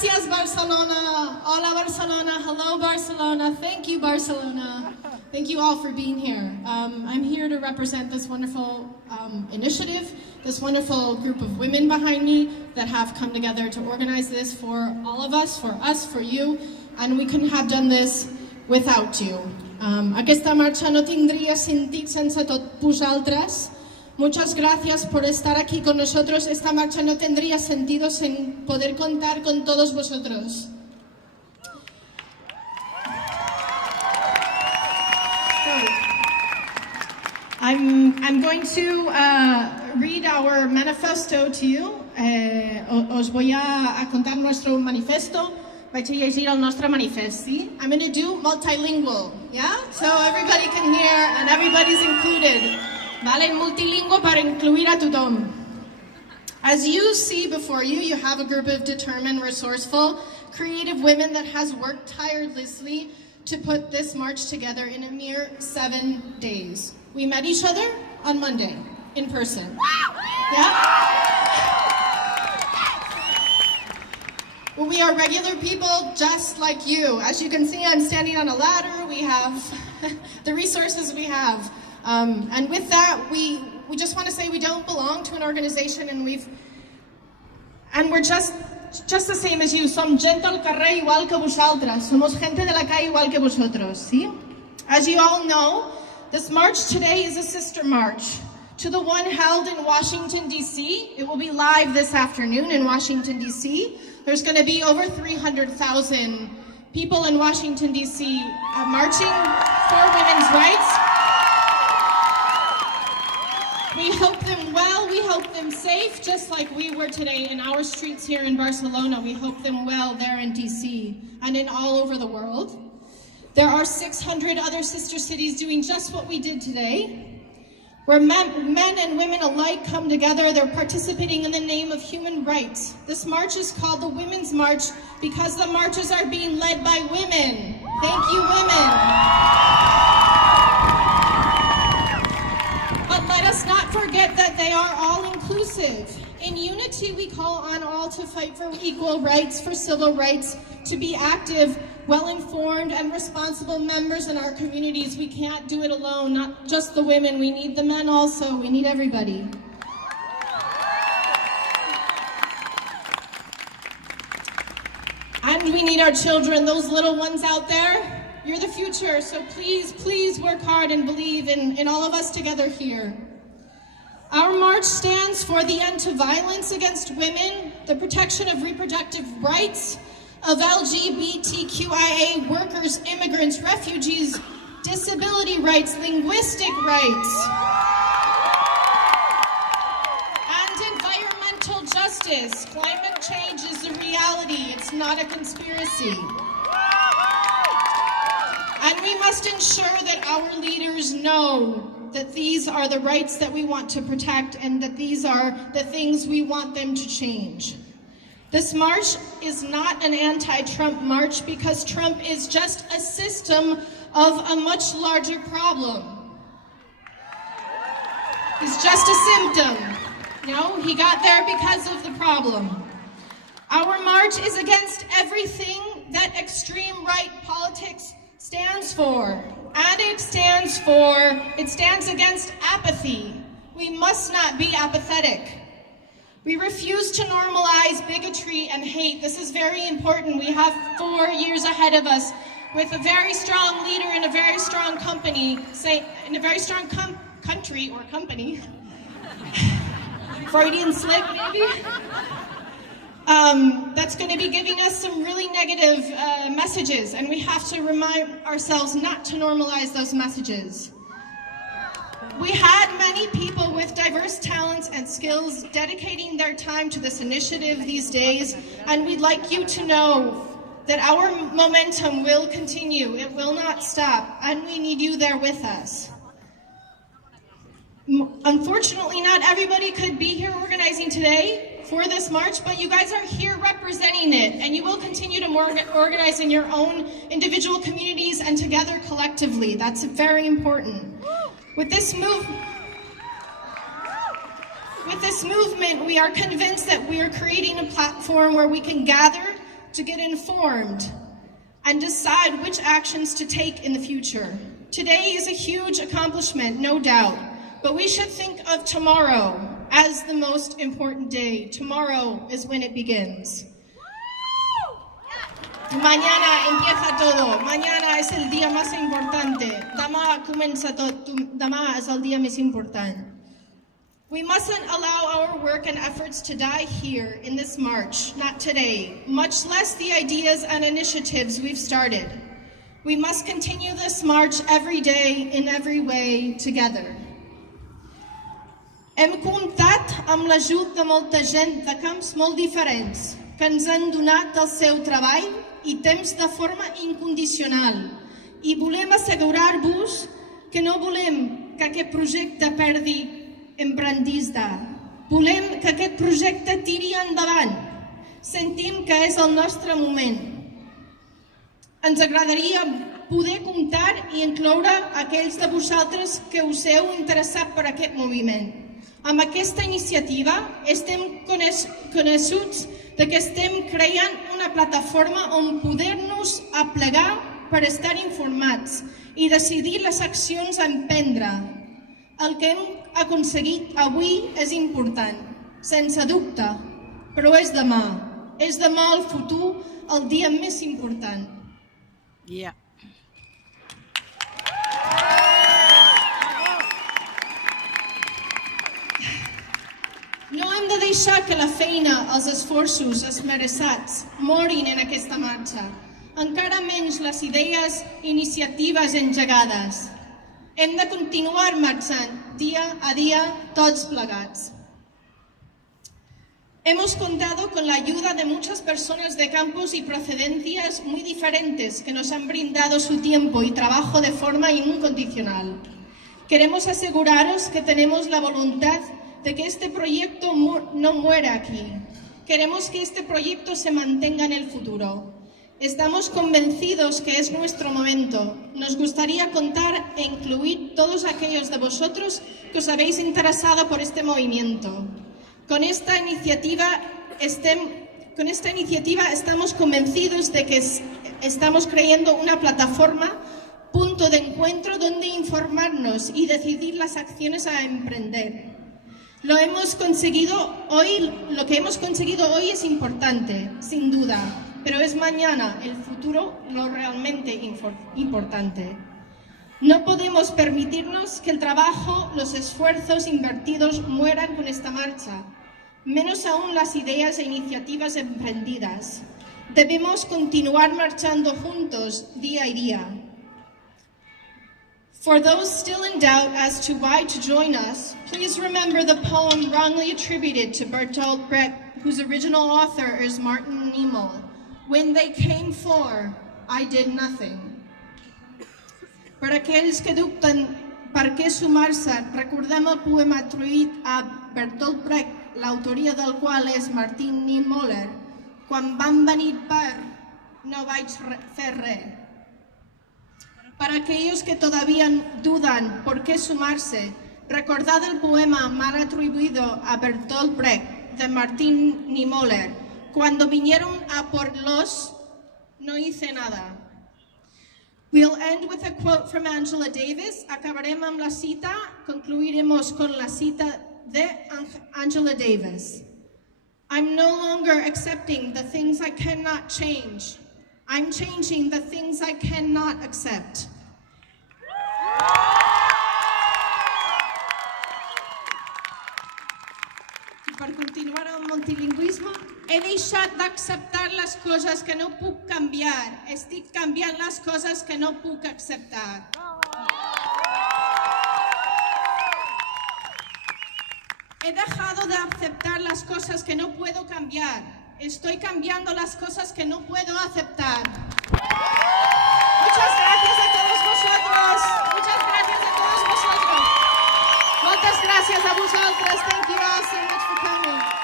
Gracias, Barcelona. Hola, Barcelona. Hello, Barcelona. Thank you, Barcelona. Thank you all for being here. I'm here to represent this wonderful initiative, this wonderful group of women behind me that have come together to organize this for all of us, for you, and we couldn't have done this without you. Aquesta marxa no tindria sentit sense tot vosaltres. Muchas gracias por estar aquí con nosotros. Esta marcha no tendría sentido sin poder contar con todos vosotros. I'm going to read our manifesto to you. Os voy a contar nuestro manifesto. Vaig a llegir el nostre manifest, sí? I'm going to do multilingual, yeah? So everybody can hear and everybody's included. Vale, multilingüe para incluir a tothom. As you see before you, you have a group of determined, resourceful, creative women that has worked tirelessly to put this march together in a mere 7 days. We met each other on Monday, in person. Yeah? Well, we are regular people just like you. As you can see, I'm standing on a ladder. We have the resources we have. And with that, we just want to say we don't belong to an organization, and we're just the same as you. Som gent al carrer igual que vosaltres. Somos gente de la calle igual que vosotros, ¿sí? As you all know, this march today is a sister march to the one held in Washington, D.C. It will be live this afternoon in Washington, D.C. There's going to be over 300,000 people in Washington, D.C. Marching for women's rights. We hope them well, we hope them safe, just like we were today in our streets here in Barcelona. We hope them well there in DC and in all over the world. There are 600 other sister cities doing just what we did today, where men and women alike come together. They're participating in the name of human rights. This march is called the Women's March because the marches are being led by women. Thank you, women. Let us not forget that they are all inclusive. In unity, we call on all to fight for equal rights, for civil rights, to be active, well-informed, and responsible members in our communities. We can't do it alone, not just the women. We need the men also. We need everybody. And we need our children, those little ones out there. You're the future, so please, please work hard and believe in all of us together here. Our march stands for the end to violence against women, the protection of reproductive rights, of LGBTQIA workers, immigrants, refugees, disability rights, linguistic rights, and environmental justice. Climate change is a reality, it's not a conspiracy. And we must ensure that our leaders know that these are the rights that we want to protect and that these are the things we want them to change. This march is not an anti-Trump march because Trump is just a symptom of a much larger problem. He's just a symptom. You know, he got there because of the problem. Our march is against everything that extreme right politics stands for, and it stands against apathy. We must not be apathetic. We refuse to normalize bigotry and hate. This is very important. We have 4 years ahead of us with a very strong leader in a very strong company, country or company. Freudian slip, maybe? That's going to be giving us some really negative messages, and we have to remind ourselves not to normalize those messages. We had many people with diverse talents and skills dedicating their time to this initiative these days, and we'd like you to know that our momentum will continue. It will not stop, and we need you there with us. Unfortunately, not everybody could be here organizing today for this march, but you guys are here representing it, and you will continue to organize in your own individual communities and together collectively. That's very important. With this movement, we are convinced that we are creating a platform where we can gather to get informed, and decide which actions to take in the future. Today is a huge accomplishment, no doubt, but we should think of tomorrow as the most important day. Tomorrow is when it begins. Mañana empieza todo. Mañana es el día más importante. Demà comença tot. Demà és el dia més important. We mustn't allow our work and efforts to die here in this march, not today, much less the ideas and initiatives we've started. We must continue this march every day, in every way, together. Hem comptat amb l'ajut de molta gent de camps molt diferents que ens han donat el seu treball i temps de forma incondicional. I volem assegurar-vos que no volem que aquest projecte perdi emprendista. Volem que aquest projecte tiri endavant. Sentim que és el nostre moment. Ens agradaria poder comptar i incloure aquells de vosaltres que us heu interessat per aquest moviment. Amb aquesta iniciativa estem coneixuts que estem creant una plataforma on poder-nos aplegar per estar informats i decidir les accions a emprendre. El que hem aconseguit avui és important, sense dubte, però és demà. És demà el futur, el dia més important. Yeah. No hem de deixar que la feina, els esforços esmerçats morin en aquesta marxa, encara menys les idees i iniciatives engegades. Hem de continuar marxant día a día todos plegats. Hemos contado con la ayuda de muchas personas de campos y procedencias muy diferentes que nos han brindado su tiempo y trabajo de forma incondicional. Queremos aseguraros que tenemos la voluntad de que este proyecto no muera aquí. Queremos que este proyecto se mantenga en el futuro. Estamos convencidos que es nuestro momento. Nos gustaría contar e incluir todos aquellos de vosotros que os habéis interesado por este movimiento. Con esta iniciativa estamos convencidos de que estamos creando una plataforma, punto de encuentro donde informarnos y decidir las acciones a emprender. Lo que hemos conseguido hoy es importante, sin duda, pero es mañana el futuro lo realmente importante. No podemos permitirnos que el trabajo, los esfuerzos invertidos mueran con esta marcha, menos aún las ideas e iniciativas emprendidas. Debemos continuar marchando juntos día a día. For those still in doubt as to why to join us, please remember the poem wrongly attributed to Bertolt Brecht, whose original author is Martin Niemöller. When they came for, I did nothing. Per aquells que dubten per què sumar-se, recordem el poema atribuït a Bertolt Brecht, l'autoria del qual és Martin Niemöller. Quan van venir per, no vaig fer res. Para aquellos que todavía dudan por qué sumarse, recordad el poema mal atribuido a Bertolt Brecht de Martin Niemöller. Cuando vinieron a por los, no hice nada. We'll end with a quote from Angela Davis. Acabaremos amb la cita, concluiremos con la cita de Angela Davis. I'm no longer accepting the things I cannot change. I'm changing the things I cannot accept. I per continuar el multilingüisme, he deixat d'acceptar les coses que no puc canviar. Estic canviant les coses que no puc acceptar. He dejado de aceptar las cosas que no puedo cambiar. Estoy cambiando las cosas que no puedo aceptar. Muchas gracias a todos vosotros. Muchas gracias a todos vosotros. Moltes gràcies a vosaltres. Thank you all so much for coming.